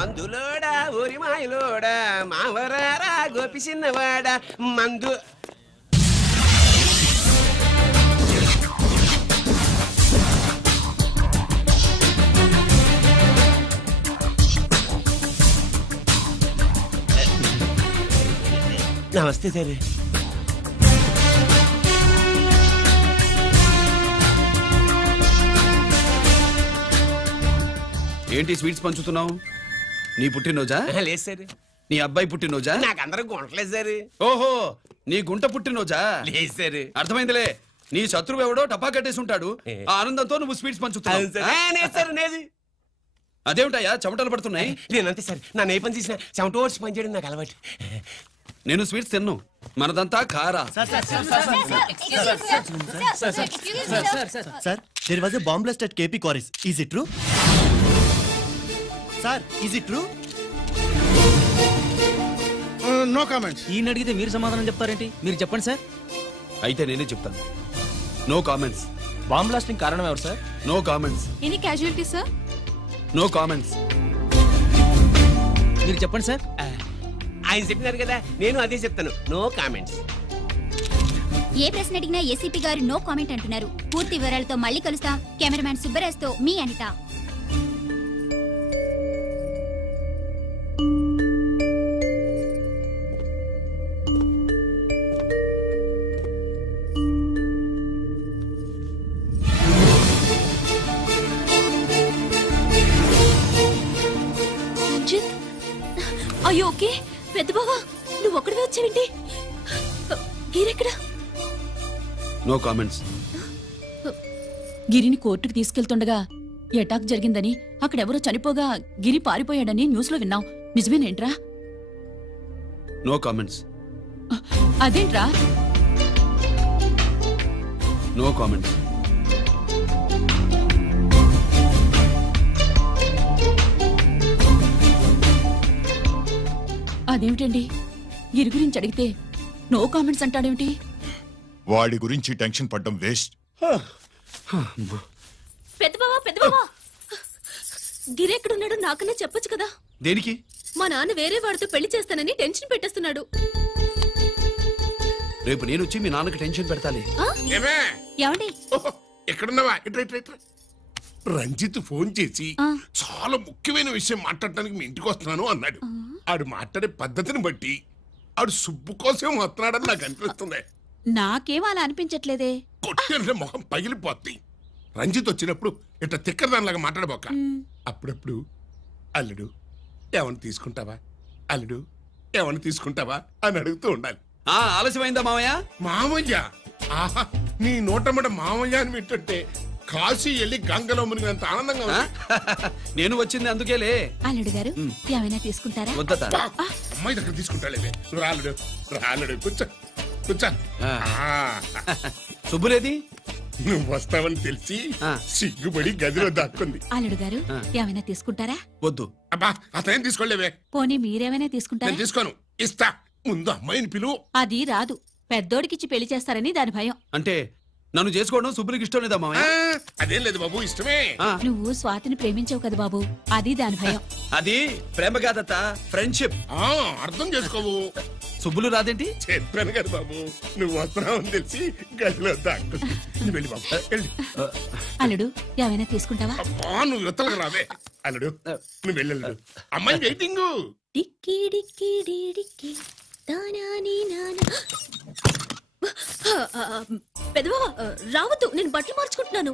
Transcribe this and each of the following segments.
మందులోడా ఊరి మాయలోడా మావరారా గోపి చిన్నవాడా మందు నమస్తే సార్. ఏంటి స్వీట్స్ పంచుతున్నావు? నీ పుట్టినరోజా? లేదు సార్. నీ అబ్బాయి పుట్టినరోజా? నాకు అందరూ గుంటలేదు సార్. ఓహో, నీ గుంట పుట్టినరోజా? లేదు సార్. అర్థమైందిలే. నీ శత్రువు ఎవడో టపా కట్టేసి ఉంటాడు. ఆ ఆనందంతో నువ్వు స్వీట్స్ పంచుతున్నావు. అదేమిటయ్యా చెమటలు పడుతున్నాయి? నేనంతే సార్. నా ఏ పని చేసిన చెమట ఓడ్చి పని చేయడం నాకు అలవాటు. నేను స్వీట్స్ తిన్ను. మనదంతా కారా. Sir, there was a bomb blast at KP Quarries. Is it true? Sir, is it true? No comments. ఈయన అడిగితే మీరు సమాధానం చెప్తారేంటి? మీరు చెప్పండి సార్. అయితే నేనే చెప్తాను. No comments. బాంబ్ బ్లాస్టింగ్ కారణం ఎవరు sir? No comments. Any casualty sir? No comments. మీరు చెప్పండి సార్. ఆయన చెప్పినారు కదా, నేను అదే చెప్తాను. No comments. ఏ ప్రశ్న అడిగినా ఏసీపీ గారు నో కామెంట్ అంటున్నారు. పూర్తి వివరాలతో మళ్ళీ కలుస్తాం. కెమెరామ్యాన్ సుబ్బరాజ్ తో మీ అనిత. అయ్యో ఓకే. పెద్ద బావా నువ్వు ఒక్కడివే వచ్చావేంటి? గిరెక్కడా? No comments. గిరిని కోర్టుకు తీసుకెళ్తుండగా అటాక్ జరిగిందని, అక్కడెవరో చనిపోగా గిరి పారిపోయాడని న్యూస్ లో విన్నాం. నిజమేనేంట్రా? No comments. అదేంట్రా? No comments. అదేమిటండి, గిరి గురించి అడిగితే నో కామెంట్స్ అంటాడేమిటి? వాడి గురించి టెన్షన్ పడ్డం వేస్ట్. పెద్ద బావా గిరి ఎక్కడున్నాడు నాకన్నా చెప్పొచ్చు కదా. దేనికి? మా నాన్న వేరే వాడితో పెళ్లి చేస్తానని టెన్షన్ పెట్టేస్తున్నాడు. రేపు నేను వచ్చి మీ నాన్నకి టెన్షన్ పెడతాలి. ఏమండి ఎక్కడున్నావా? రంజిత్ ఫోన్ చేసి చాలా ముఖ్యమైన విషయం మాట్లాడటానికి మీ ఇంటికి వస్తున్నాను అన్నాడు. ఆడు మాట్లాడే పద్ధతిని బట్టి ఆడు సుబ్బు కోసం వస్తున్నాడని నాకు అనిపిస్తుంది. నాకేం అలా అనిపించట్లేదే. కొట్టే మొహం పగిలిపోద్ది. రంజిత్ వచ్చినప్పుడు ఇట్లా తిక్కదానిలాగా మాట్లాడబోక. అప్పుడప్పుడు అల్లుడు ఏమన్నా తీసుకుంటావా, అల్లుడు ఏమన్నా తీసుకుంటావా అని అడుగుతూ ఉండాలి. ఆలస్యమైందా మామయ్య? మామయ్య? ఆహా, నీ నోటమ్మట మామయ్య అని వింటుంటే కాశీ వెళ్ళి గంగలో మునిగినంత ఆనందంగా ఉంది. నేను వచ్చింది అందుకేలే. అల్లుడు గారు ఏమైనా తీసుకుంటారా? వద్దట. అమ్మాయి దగ్గర తీసుకుంటాలేవే. రాలుడు రాలుడు కూర్చో కూర్చో. శుభ్రేది? నువ్వు వస్తావని తెలిసి సిగ్గుపడి గదిలో దాక్కుంది. అల్లుడు గారు ఏమైనా తీసుకుంటారా? వద్దు. అబ్బా అతనేం తీసుకోలేవే. పోనీ మీరేమైనా తీసుకుంటారా? నేను తీసుకోను. ఇస్తా. ముందు అమ్మాయిని పిలువు. అది రాదు. పెద్దోడికిచ్చి పెళ్లి చేస్తారని దాని భయం. అంటే నన్ను చేసుకోవడం శుభ్రికి ఇష్టం లేదా మామయ్య? అదేం లేదు బాబు, ఇష్టమే. నువ్వు స్వాతిని ప్రేమించావు కదా బాబు, అది దాని భయం. అది ప్రేమ కాదత్త, ఫ్రెండ్షిప్. అర్థం చేసుకోవు. సుబ్బులు రాదేంటి? చెప్పాను కదా బాబు, నువ్వు వస్తున్నావని తెలిసి గదిలో దాక్కుంది. నువ్వు వెళ్ళి బాబు వెళ్ళి. అల్లుడు ఏమైనా తీసుకుంటావా? అబ్బా నువ్వు యువతలకు రావే. అల్లుడు నువ్వు వెళ్ళి. అమ్మాయి వెయిటింగ్. డిక్కి డిక్కి డిక్కి దానాని నానా. పెద్దవా రావద్దు, నేను బట్టలు మార్చుకుంటున్నాను.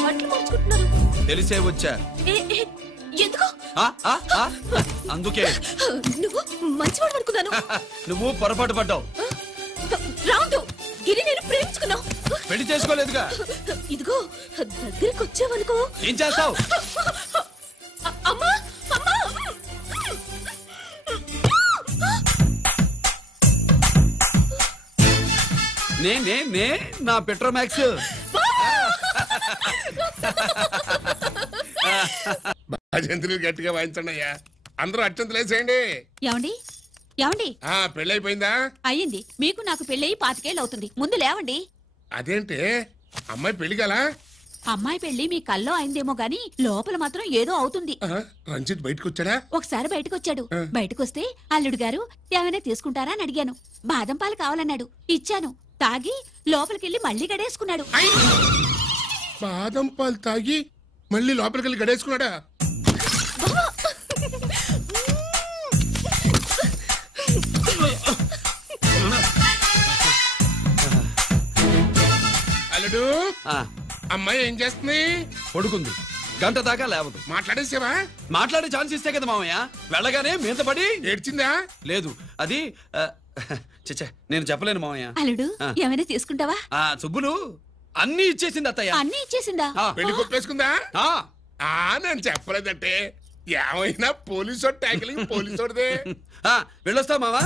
బట్టలు మార్చుకుంటున్నాను. తెలిసే వచ్చా. ఎందుకు? అందుకే. నువ్వు మంచివాడు అనుకున్నాను. నువ్వు పొరపాటు పడ్డావు. రావద్దు, గిరి నేను ప్రేమించుకున్నావు. పెళ్లి చేసుకోలేదుగా. ఇదిగో దగ్గరికి వచ్చావనుకో. ఏం చేస్తావు? అమ్మా అమ్మా. నే నా పెట్రోమాక్స్. భజంత్రులు గట్టిగా వాయించండి అయ్యా. అందరూ అత్యంతలు వేసేయండి. ఏమండి ఏమండి? పెళ్ళైపోయిందా? అయ్యింది. మీకు నాకు పెళ్ళయి 25 ఏళ్ళు అవుతుంది. ముందు లేవండి. అదేంటి అమ్మాయి పెళ్లి గల? అమ్మాయి పెళ్లి మీ కల్లో అయిందేమో గాని లోపల మాత్రం ఏదో అవుతుంది. రంజిత్ బయటకు వచ్చాడా? ఒకసారి బయటకొచ్చాడు. బయటకొస్తే అల్లుడు గారు ఏమైనా తీసుకుంటారా అని అడిగాను. బాదం పాలు కావాలన్నాడు. ఇచ్చాను. తాగి లోపలికెళ్ళి మళ్ళీ గడేసుకున్నాడు. బాదం పాలు తాగి మళ్ళీ లోపలికెళ్ళి గడేసుకున్నాడా? అల్లుడు, అమ్మాయి ఏం చేస్తుంది? పడుకుంది. గంట దాకా లేవదు. మాట్లాడేసావా? మాట్లాడే ఛాన్స్ ఇస్తే కదా మామయ్య. వెళ్ళగానే మీద పడి ఏడ్చిందా? లేదు, అది చచ్చా నేను చెప్పలేను మామయ్య. అల్లుడు ఏమైనా తీసుకుంటావా? సుబ్బులు అన్ని ఇచ్చేసింది అత్తయ్య. అన్ని ఇచ్చేసిందా? పెళ్లి కొప్పేసుకుందా? నేను చెప్పలేదంటే ఏమైనా పోలీసు ట్యాకిలింగ్ పోలీసుదే. వెళ్ళొస్తా మావా.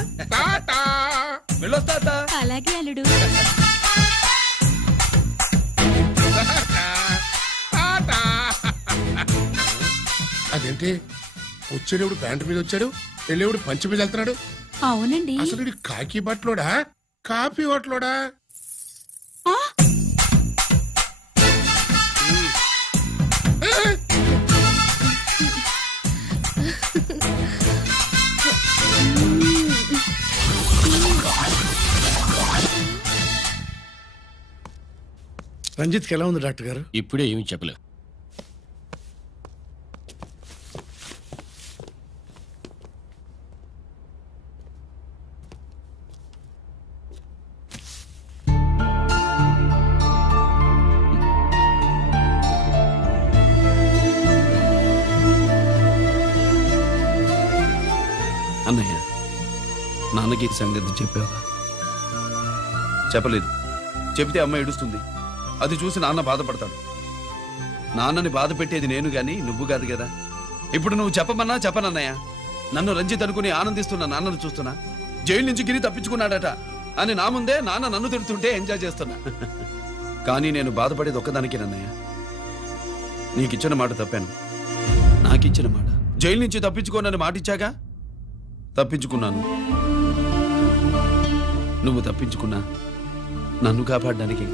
వెళ్ళొస్తా అత్త. అలాగే అల్లుడు. అదేంటి వచ్చేటప్పుడు ప్యాంటు మీద వచ్చాడు, వెళ్ళేవాడు పంచి మీద వెళ్తున్నాడు? అవునండి. అసలు కాకి బట్టలోడా కాఫీ బట్టలోడా? రంజిత్కి ఎలా ఉంది డాక్టర్ గారు? ఇప్పుడే ఏమి చెప్పలేదు. అన్నయ్య, నాన్నకి సంగతి చెప్పావా? చెప్పలేదు. చెబితే అమ్మ ఏడుస్తుంది. అది చూసి నాన్న బాధపడతాడు. నాన్నని బాధ పెట్టేది నేను గాని నువ్వు కాదు కదా. ఇప్పుడు నువ్వు చెప్పమన్నా చెప్పనన్నయ్య. నన్ను రంజిత్ అనుకుని ఆనందిస్తున్న నాన్నను చూస్తున్నా. జైలు నుంచి గిరి తప్పించుకున్నాడట అని నా ముందే నాన్న నన్ను తిడుతుంటే ఎంజాయ్ చేస్తున్నా. కానీ నేను బాధపడేది ఒక్కదానికేనన్నయ్య. నీకిచ్చిన మాట తప్పాను. నాకిచ్చిన మాట జైలు నుంచి తప్పించుకోనని మాటిచ్చాగా తప్పించుకున్నాను. నువ్వు తప్పించుకున్నా నన్ను కాపాడడానికి.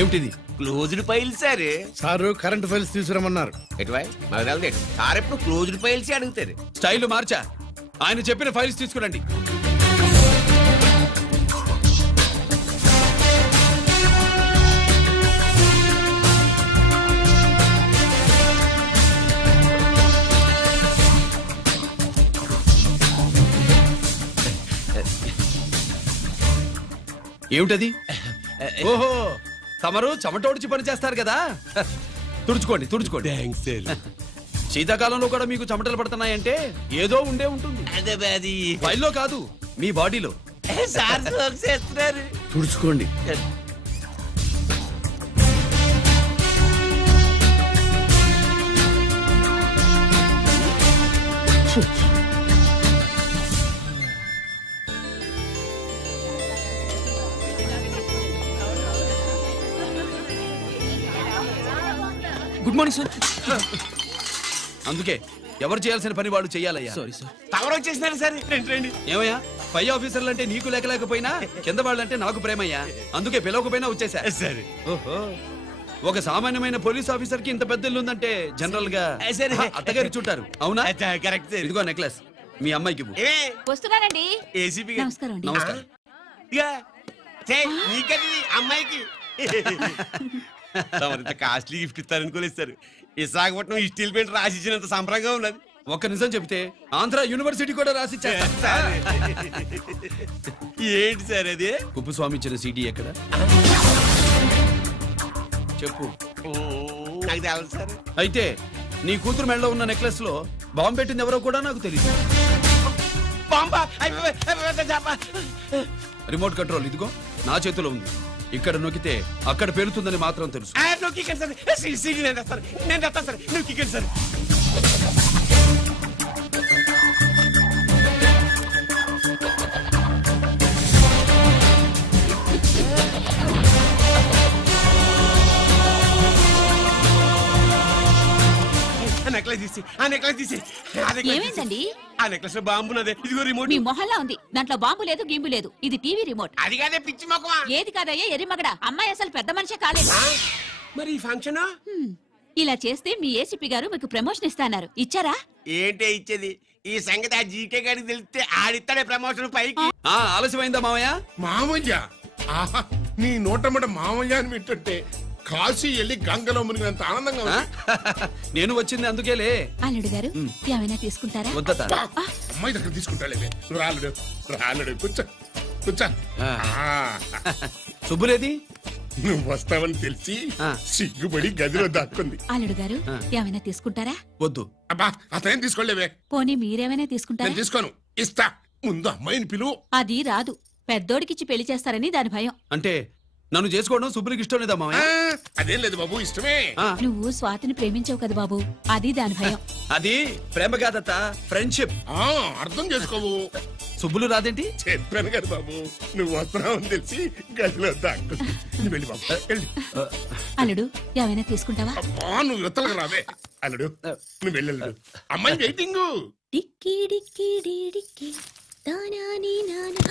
ఏమిటిది? Closed file sir. Sir current files తీసుకురమ్మన్నారు. సార్ ఎప్పుడు క్లోజ్డ్ ఫైల్స్ అడుగుతారు. స్టైల్ మార్చా. ఆయన చెప్పిన ఫైల్స్ తీసుకురండి. ఏమిటది? ఓహో, తమరు చెమటోడ్చి పని చేస్తారు కదా. తుడుచుకోండి తుడుచుకోండి. శీతాకాలంలో కూడా మీకు చెమటలు పడుతున్నాయంటే ఏదో ఉండే ఉంటుంది. ఫైల్లో కాదు, మీ బాడీలో. తుడుచుకోండి. Good morning sir. అందుకే ఎవరు చేయాల్సిన పని వాళ్ళు చెయ్యాలయ్యా. Sorry sir. తమరు వచ్చేసినారు సార్. రండి. ఏమయ్యా, పై ఆఫీసర్లు అంటే నీకు లేకపోయినా కింద వాళ్ళంటే నాకు ప్రేమయ్యా. అందుకే పిలవకపోయినా వచ్చేసా. సరే. ఓహో, ఒక సామాన్యమైన పోలీస్ ఆఫీసర్ కి ఇంత పెద్ద ఇల్లు ఉందంటే జనరల్ గా అత్తగారి చుట్టారు. అవునా? కరెక్ట్. ఇదిగో నెక్లెస్ మీ అమ్మాయికి. వస్తున్నానండి. ఏసీపీ నమస్కారం అండి. నమస్కారం. అమ్మాయికి ఇంత కాస్ట్లీ గిఫ్ట్ ఇస్తారనుకోలేదు సార్. విశాఖపట్నం స్టీల్ పెయింట్ రాసిచ్చినంత సంబరంగా ఉన్నది. ఒక్క నిజం చెప్తే ఆంధ్ర యూనివర్సిటీ కూడా రాసిచ్చా. ఏంటి సార్ అది? కుప్పస్వామి ఇచ్చిన సీడీ ఎక్కడ చెప్పు. నాకు తెలదు సార్. అయితే నీ కూతురు మెడలో ఉన్న నెక్లెస్ లో బాంబు పెట్టింది ఎవరో కూడా నాకు తెలియదు. రిమోట్ కంట్రోల్ ఇదిగో నా చేతిలో ఉంది. ఇక్కడ నొక్కితే అక్కడ పేలుతుందని మాత్రం తెలుసు. నెక్లెస్ తీసి ఆ నెక్లెస్ తీసి ఏమైందండి? ఆ నెక్లెస్ లో బాంబు ఉన్నదే. ఇదిగో రిమోట్. మీ మొహల్లా ఉంది. దాంట్లో బాంబు లేదు, గింబు లేదు. ఇది టీవీ రిమోట్. అది కాదే పిచ్చి మొక్కవా. ఏది కాదయ్యా ఎరిమగడ. అమ్మాయి అసలు పెద్ద మనిషే కాలేదు. మరి ఈ ఫంక్షన్ ఇలా చేస్తే మీ ఏసీపీ గారు మీకు ప్రమోషన్ ఇస్తాన్నారు. ఇచ్చారా? ఏంటే ఇచ్చేది? ఈ సంగతి ఆ జీకే గారికి తెలిస్తే ఆడిస్తాడే ప్రమోషన్ పైకి. ఆలస్యమైందా మామయ్య? మామయ్య ఆహా, నీ నోటమ్మట మామయ్య అని వింటుంటే కాశీ వెళ్ళి గంగలో మునిగినంత ఆనందంగా ఉంది. నేను వచ్చింది అందుకేలే. అల్లుడు గారు ఏమైనా తీసుకుంటారా? వద్దట. అమ్మాయి దగ్గర తీసుకుంటాలేవే. నువ్వు రాలుడు రాలుడు కూర్చో కూర్చో. శుభ్రేది? నువ్వు వస్తావని తెలిసి సిగ్గుపడి గదిలో దాక్కుంది. అల్లుడు గారు ఏమైనా తీసుకుంటారా? వద్దు. అబ్బా అతనేం తీసుకోలేవే. పోనీ మీరేమైనా తీసుకుంటారా? నేను తీసుకోను. ఇస్తా. ముందు అమ్మాయిని పిలువు. అది రాదు. పెద్దోడికిచ్చి పెళ్లి చేస్తారని దాని భయం. అంటే నన్ను చేసుకోవడం శుభ్రికి ఇష్టం లేదా మామయ్య? అదేం లేదు బాబు, ఇష్టమే. నువ్వు స్వాతిని ప్రేమించావు కదా బాబు, అది దాని భయం. అది ప్రేమ కాదత్త, ఫ్రెండ్షిప్. అర్థం చేసుకోవు. సుబ్బులు రాదేంటి? చెప్పాను కదా బాబు, నువ్వు వస్తున్నావని తెలిసి గదిలో దాక్కుంది. నువ్వు వెళ్ళి బాబు వెళ్ళి. అల్లుడు ఏమైనా తీసుకుంటావా? అబ్బా నువ్వు యువతలకు రావే. అల్లుడు నువ్వు వెళ్ళు. అమ్మాయి వెయిటింగ్. డిక్కి డిక్కి డిక్కి దానాని నానా.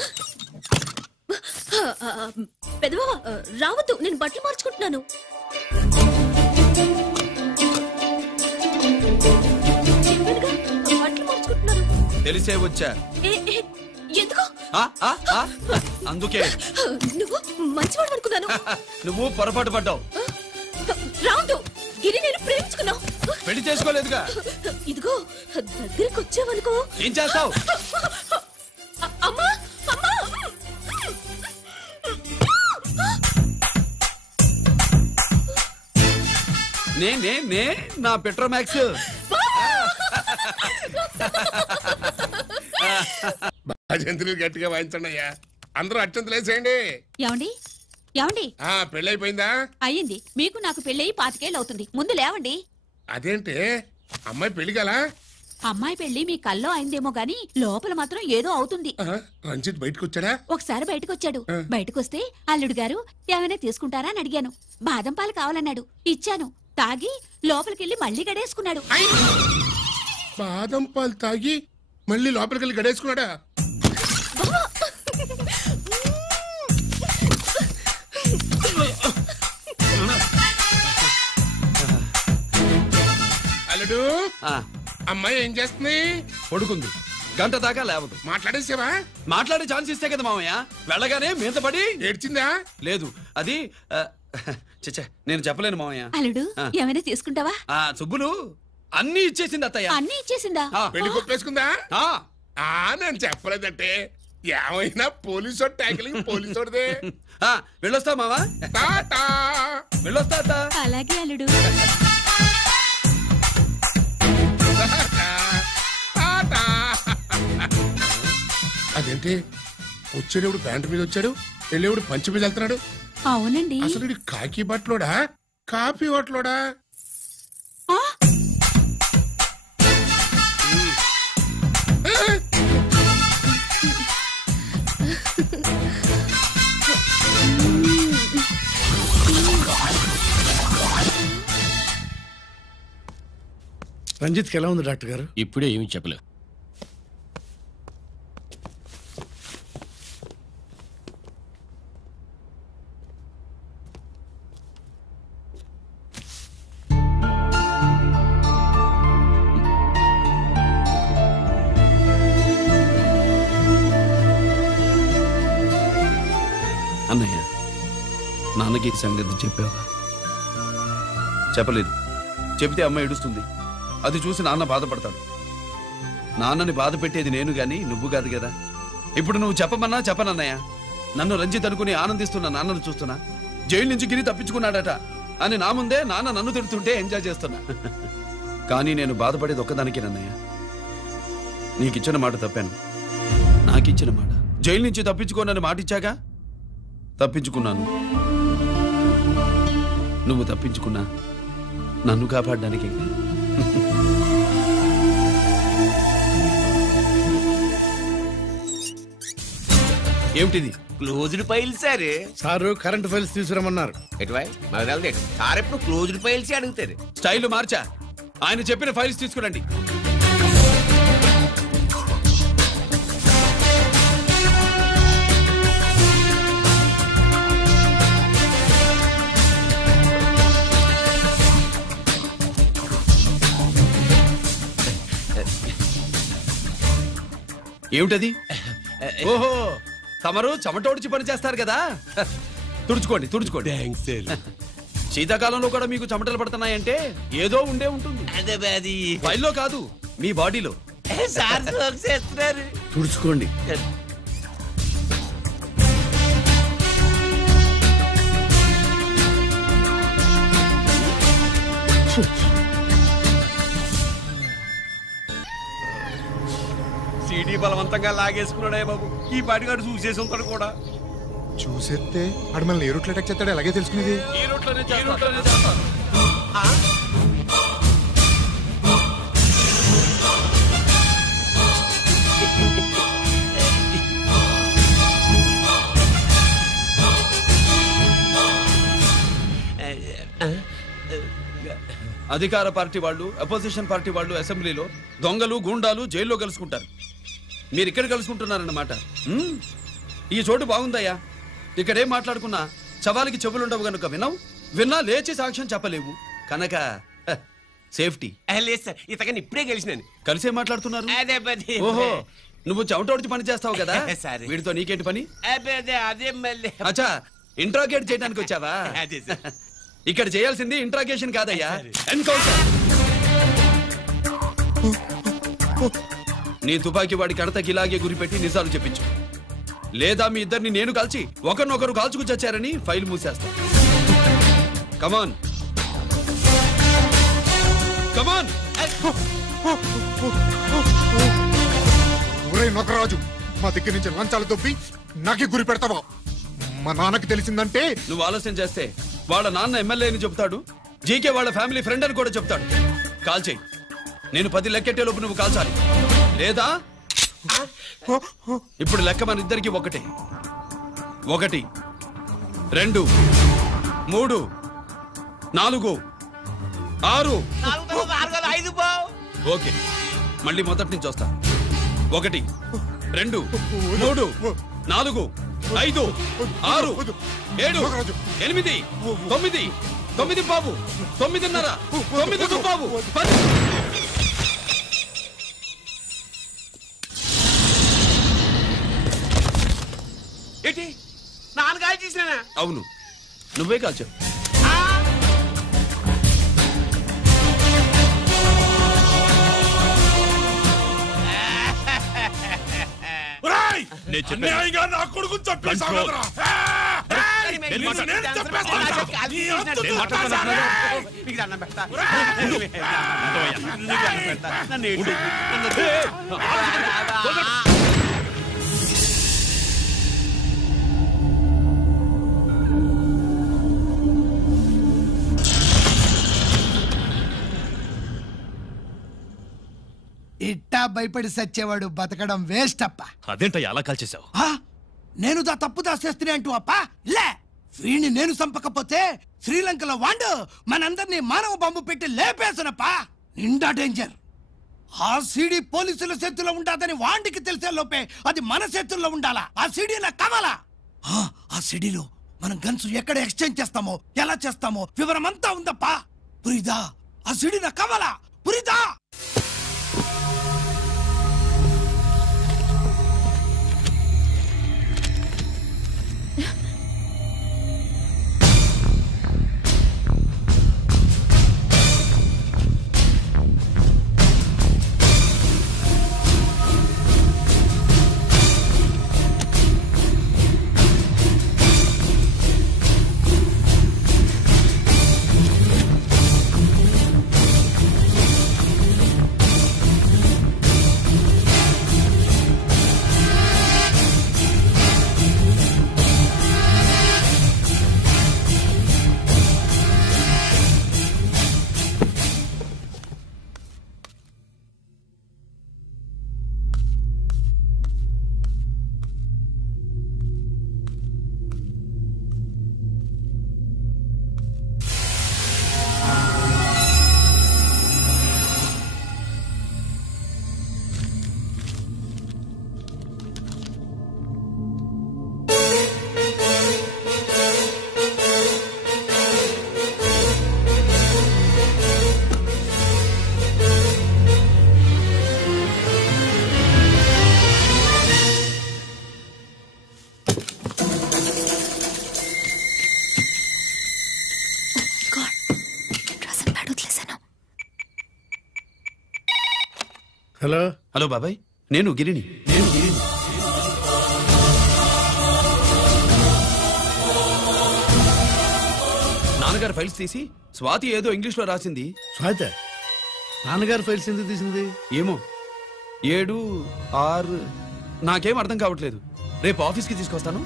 పెదవా రావద్దు, నేను బట్టలు మార్చుకుంటున్నాను. బట్టలు మార్చుకుంటున్నాను. తెలిసే వచ్చా. ఎందుకు? అందుకే. నువ్వు మంచివాడు అనుకున్నాను. నువ్వు పొరపాటు పడ్డావు. రావద్దు, ఇది నేను ప్రేమించుకున్నావు. పెళ్లి చేసుకోలేదుగా. ఇదిగో దగ్గరికి వచ్చావనుకో. ఏం చేస్తావు? అమ్మా అమ్మా. నే నా పెట్రోమాక్స్. భజంతులు గట్టిగా వాయించండి అయ్యా. అందరూ అత్యంతలు వేసేయండి. ఏమండి ఏమండి? పెళ్ళైపోయిందా? అయ్యింది. మీకు నాకు పెళ్ళయి 25 ఏళ్ళు అవుతుంది. ముందు లేవండి. అదేంటే అమ్మాయి పెళ్లి గలా? అమ్మాయి పెళ్లి మీ కల్లో అయిందేమో గాని లోపల మాత్రం ఏదో అవుతుంది. రంజిత్ బయటకు వచ్చాడా? ఒకసారి బయటకొచ్చాడు. బయటకొస్తే అల్లుడు గారు ఏమైనా తీసుకుంటారా అని అడిగాను. బాదం పాలు కావాలన్నాడు. ఇచ్చాను. తాగి లోపలికెళ్ళి మళ్ళీ గడేసుకున్నాడు. బాదం పాలు తాగి మళ్ళీ లోపలికెళ్ళి గడేసుకున్నాడా? అల్లుడు అమ్మాయి ఏం చేస్తుంది? పడుకుంది. గంట దాకా లేవదు. మాట్లాడేసావా? మాట్లాడే ఛాన్స్ ఇస్తే కదా మామయ్య. వెళ్ళగానే మీద పడి ఏడ్చిందా? లేదు. అది చచ్చా నేను చెప్పలేను మామయ్య. అల్లుడు ఏమైనా తీసుకుంటావా? సుబ్బులు అన్ని ఇచ్చేసింది అత్తయ్య. అన్ని ఇచ్చేసిందా? పెళ్లి కొప్పేసుకుందా? నేను చెప్పలేదంటే ఏమైనా పోలీసు ట్యాకిలింగ్ పోలీసుదే. వెళ్ళొస్తా మావా. వెళ్ళొస్తా అత్త. అలాగే అల్లుడు. అదేంటి వచ్చేటప్పుడు ప్యాంటు మీద వచ్చాడు, వెళ్ళేప్పుడు పంచి మీద వెళ్తున్నాడు? అవునండి. అసలు కాకి బట్టలోడా కాఫీ హోటలోడా? రంజిత్కి ఎలా ఉంది డాక్టర్ గారు? ఇప్పుడే ఏమి చెప్పలేదు. అన్నయ్య నాన్నకి ఈ సంగతి చెప్పావా? చెప్పలేదు. చెబితే అమ్మ ఏడుస్తుంది. అది చూసి నాన్న బాధపడతాడు. నాన్నని బాధ పెట్టేది నేను గాని నువ్వు కాదు కదా. ఇప్పుడు నువ్వు చెప్పమన్నా చెప్పనన్నయ్య. నన్ను రంజిత్ అనుకుని ఆనందిస్తున్న నాన్నను చూస్తున్నా. జైలు నుంచి గిరి తప్పించుకున్నాడట అని నా ముందే నాన్న నన్ను తిడుతుంటే ఎంజాయ్ చేస్తున్నా. కానీ నేను బాధపడేది ఒక్కదానికేనన్నయ్య. నీకిచ్చిన మాట తప్పాను. నాకిచ్చిన మాట. జైలు నుంచి తప్పించుకోనని మాట ఇచ్చాగా తప్పించుకున్నాను. నువ్వు తప్పించుకున్నా నన్ను కాపాడడానికి. ఏమిటిది? Closed files sir. Sir current files తీసుకురమ్మన్నారు. ఎటువై మాకు సార్ ఎప్పుడు క్లోజ్డ్ ఫైల్స్ అడుగుతారు. స్టైల్ మార్చా. ఆయన చెప్పిన ఫైల్స్ తీసుకురండి. ఏమిటది? ఓహో, తమరు చెమటోడ్చి పని చేస్తారు కదా. తుడుచుకోండి తుడుచుకోండి. శీతాకాలంలో కూడా మీకు చెమటలు పడుతున్నాయంటే ఏదో ఉండే ఉంటుంది. ఫైల్లో కాదు, మీ బాడీలో. తుడుచుకోండి. సీడీ బలవంతంగా లాగేసుకున్నాడే బాబు. ఈ పాటిగాడు చూసేసి ఉంటాడు కూడా. చూసేస్తే అడు మనల్ని ఏ రూట్లో అటాక్ చేస్తాడు అలాగే తెలుసుకునేది. ఈ రూట్లోనే చేస్తాను. అధికార పార్టీ వాళ్ళు, అపోజిషన్ పార్టీ వాళ్ళు అసెంబ్లీలో, దొంగలు గూండాలు జైల్లో కలుసుకుంటారు. మీరు ఇక్కడ కలుసుకుంటున్నారన్నమాట. ఈ చోటు బాగుందయ్యా. ఇక్కడేం మాట్లాడుకున్నా శవాలకి చెవులుండవు గనుక విన్నా లేచి సాక్ష్యం చెప్పలేవు కనుక సేఫ్టీ. లేదు సార్, ఇతగాని ఇప్పుడే కలిసినాను. కలిసే మాట్లాడుతున్నారు. అదే ఓహో, నువ్వు చెమటోడ్చి పని చేస్తావు కదా. సరే. వీడితో నీకేంటి పని? అదే మళ్ళీ. అచ్చా, ఇంట్రాగేట్ చేయడానికి వచ్చావా? అదే సార్. ఇక్కడ చేయాల్సింది ఇంట్రాగేషన్ కాదయ్యా, ఎన్కౌంటర్. నీ తుపాకీ వాడి కడతకి ఇలాగే గురిపెట్టి నిజాలు చెప్పించు. లేదా మీ ఇద్దరిని నేను కాల్చి ఒకరినొకరు కాల్చుకు చచ్చారని ఫైల్ మూసేస్తా. కమాన్ కమాన్. ఒరే నొకరాజు, మా దగ్గర నుంచి లంచాలు దొబ్బి నాకే గురి పెడతావా? మా నాన్నకి తెలిసిందంటే నువ్వు ఆలస్యం చేస్తే వాళ్ళ నాన్న ఎమ్మెల్యే అని చెప్తాడు, జీకే వాళ్ళ ఫ్యామిలీ ఫ్రెండ్ అని కూడా చెప్తాడు. కాల్ చేయి. నేను 10 లెక్కెట్టే లోపు నువ్వు కాల్చాలి. లేదా ఇప్పుడు లెక్క మన ఇద్దరికి ఒకటే. 1 2 3 4 6. ఓకే, మళ్ళీ మొదటి నుంచి వస్తా. 1 2 3 4 5 6 7 8 9 9 బాబు 9:30 9 బాబు 10. ఏంటి నాన్నగారు చేసినా? అవును, నువ్వే కాల్చావు. నా కొడుకు చంపేసావురా. ఇట్టా భయపడి సచ్చేవాడు బతకడం వేస్ట్ అప్ప. అదేంట ఎలా కాల్చేశావు? నేను తప్పు దాచేస్తున్నా అంటూ అప్ప లే. వీణ్ణి నేను చంపకపోతే శ్రీలంకలో వాండు మనందరినీ మానవ బాంబు పెట్టి లేపేసనప్పా. నిండా డేంజర్. ఆ సీడీ పోలీసుల చేతుల్లో ఉండాదని వాండికి తెలిసే లోపే అది మన చేతుల్లో ఉండాలా. ఆ సీడీ నా కావాలా. ఆ సీడీలో మనం గన్స్ ఎక్కడ ఎక్స్చేంజ్ చేస్తామో, ఎలా చేస్తామో వివరం అంతా ఉందప్పా. పురిదా, ఆ సీడీ నా కావాలా. పురిదా. హలో హలో బాబాయ్, నేను గిరిని. నాన్నగారు ఫైల్స్ తీసి స్వాతి ఏదో ఇంగ్లీష్ లో రాసింది. స్వాత నాన్నగారు ఫైల్స్ ఎందుకు తీసింది? ఏమో 7, 6 నాకేం అర్థం కావట్లేదు. రేపు ఆఫీస్కి తీసుకొస్తాను,